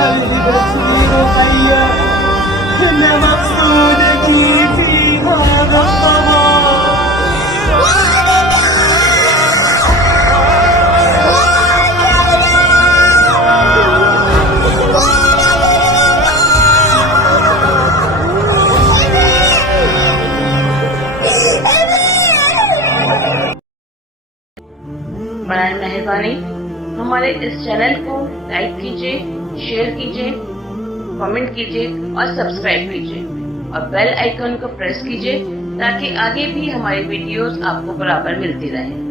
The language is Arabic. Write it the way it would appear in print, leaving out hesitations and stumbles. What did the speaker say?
هل بصير حيا إن مقصودتي في هذا الطبع. बराए मेहरबानी हमारे इस चैनल को लाइक कीजिए, शेयर कीजिए, कमेंट कीजिए और सब्सक्राइब कीजिए और बेल आइकन को प्रेस कीजिए ताकि आगे भी हमारी वीडियोस आपको बराबर मिलती रहे।